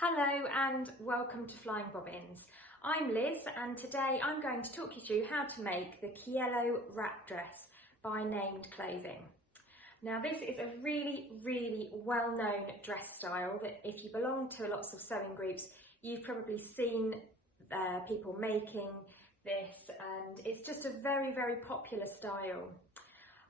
Hello and welcome to Flying Bobbins. I'm Liz and today I'm going to talk you through how to make the Kielo wrap dress by Named Clothing. Now this is a really well-known dress style that if you belong to lots of sewing groups you've probably seen people making this, and it's just a very popular style.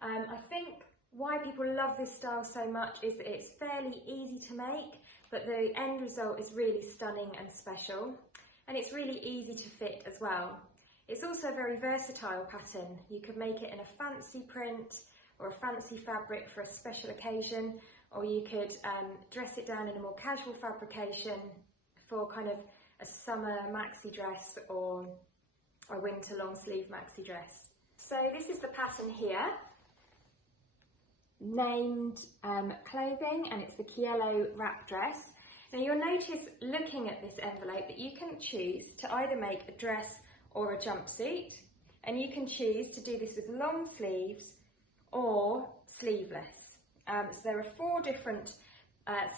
I think why people love this style so much is that it's fairly easy to make, but the end result is really stunning and special, and it's really easy to fit as well. It's also a very versatile pattern. You could make it in a fancy print or a fancy fabric for a special occasion, or you could dress it down in a more casual fabrication for kind of a summer maxi dress or a winter long sleeve maxi dress. So this is the pattern here. Named Clothing, and it's the Kielo wrap dress. Now you'll notice looking at this envelope that you can choose to either make a dress or a jumpsuit, and you can choose to do this with long sleeves or sleeveless. So there are 4 different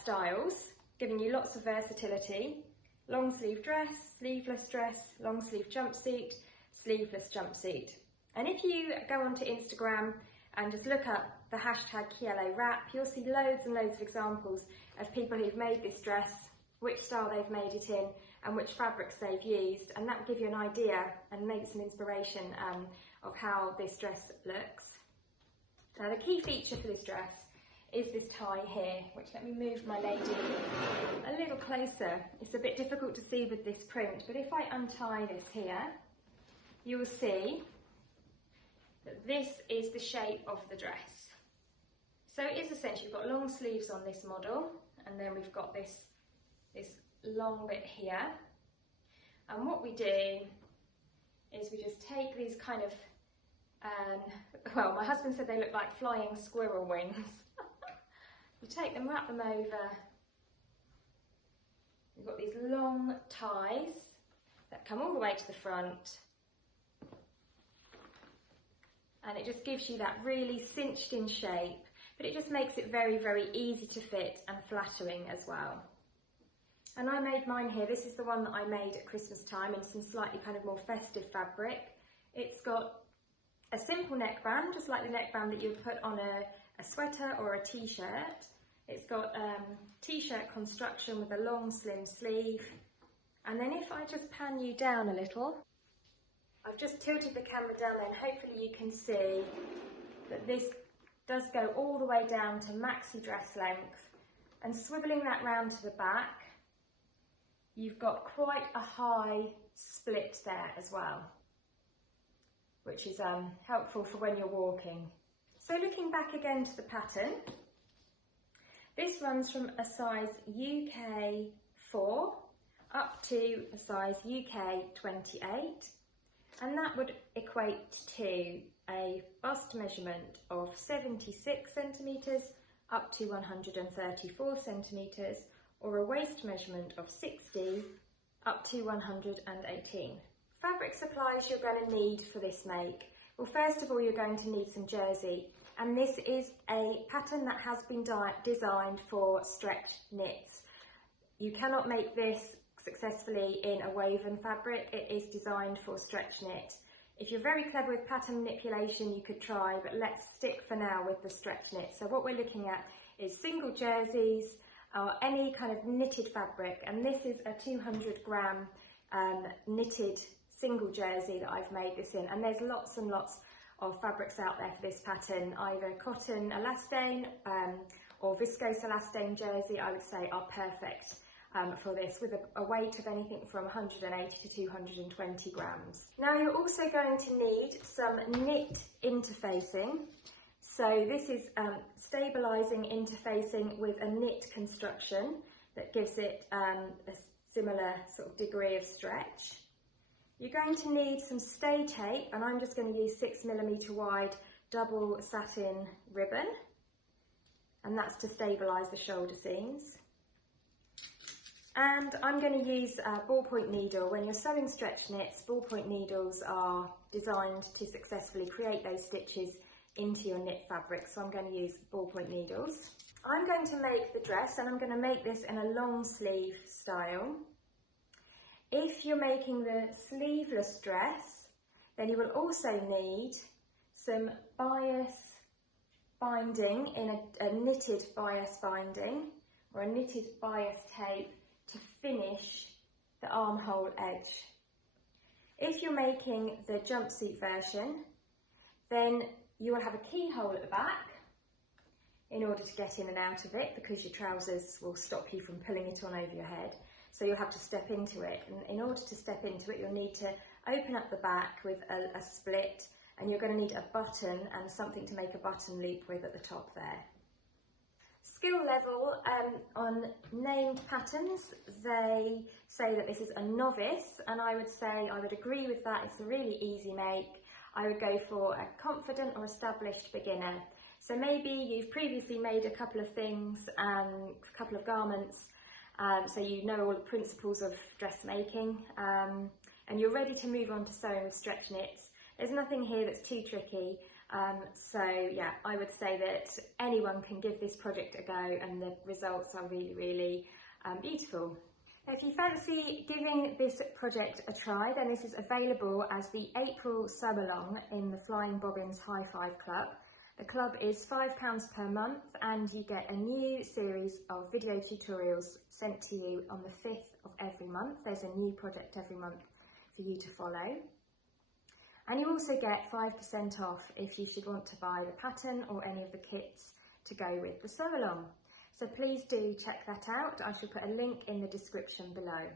styles giving you lots of versatility: long sleeve dress, sleeveless dress, long sleeve jumpsuit, sleeveless jumpsuit. And if you go onto Instagram and just look up the hashtag Kielo wrap, you'll see loads and loads of examples of people who've made this dress, which style they've made it in and which fabrics they've used, and that will give you an idea and maybe some inspiration of how this dress looks. Now the key feature for this dress is this tie here, which, let me move my lady a little closer. It's a bit difficult to see with this print, but if I untie this here, you will see that this is the shape of the dress. So it is essentially, you've got long sleeves on this model, and then we've got this long bit here. And what we do is we just take these kind of, well, my husband said they look like flying squirrel wings. You take them, wrap them over. We've got these long ties that come all the way to the front. And it just gives you that really cinched in shape, but it just makes it very easy to fit and flattering as well. And I made mine here. This is the one that I made at Christmas time in some slightly kind of more festive fabric. It's got a simple neckband, just like the neckband that you would put on a sweater or a t-shirt. It's got t-shirt construction with a long slim sleeve. And then if I just pan you down a little, I've just tilted the camera down there, and hopefully you can see that this does go all the way down to maxi dress length, and swivelling that round to the back, you've got quite a high split there as well, which is helpful for when you're walking. So looking back again to the pattern, this runs from a size UK 4 up to a size UK 28. And that would equate to a bust measurement of 76 centimetres up to 134 centimetres, or a waist measurement of 60 up to 118. Fabric supplies you're going to need for this make. Well, first of all, you're going to need some jersey, and this is a pattern that has been designed for stretch knits. You cannot make this successfully in a woven fabric. It is designed for stretch knit. If you're very clever with pattern manipulation, you could try, but let's stick for now with the stretch knit. So what we're looking at is single jerseys or any kind of knitted fabric, and this is a 200 gram knitted single jersey that I've made this in, and there's lots and lots of fabrics out there for this pattern. Either cotton elastane or viscose elastane jersey, I would say, are perfect for this, with a weight of anything from 180 to 220 grams. Now you're also going to need some knit interfacing. So this is stabilising interfacing with a knit construction that gives it a similar sort of degree of stretch. You're going to need some stay tape, and I'm just going to use 6mm wide double satin ribbon, and that's to stabilise the shoulder seams. And I'm going to use a ballpoint needle. When you're sewing stretch knits, ballpoint needles are designed to successfully create those stitches into your knit fabric, so I'm going to use ballpoint needles. I'm going to make the dress, and I'm going to make this in a long sleeve style. If you're making the sleeveless dress, then you will also need some bias binding in a knitted bias binding or a knitted bias tape to finish the armhole edge. If you're making the jumpsuit version, then you will have a keyhole at the back in order to get in and out of it, because your trousers will stop you from pulling it on over your head. So you'll have to step into it, and in order to step into it you'll need to open up the back with a split, and you're going to need a button and something to make a button loop with at the top there. Skill level on named patterns, they say that this is a novice, and I would agree with that. It's a really easy make. I would go for a confident or established beginner. So maybe you've previously made a couple of things, a couple of garments, so you know all the principles of dressmaking, and you're ready to move on to sewing with stretch knits. There's nothing here that's too tricky, so yeah, I would say that anyone can give this project a go, and the results are really, really beautiful. If you fancy giving this project a try, then this is available as the April sew-along in the Flying Bobbins High Five Club. The club is £5 per month, and you get a new series of video tutorials sent to you on the 5th of every month. There's a new project every month for you to follow. And you also get 5% off if you should want to buy the pattern or any of the kits to go with the sew-along. So please do check that out. I shall put a link in the description below.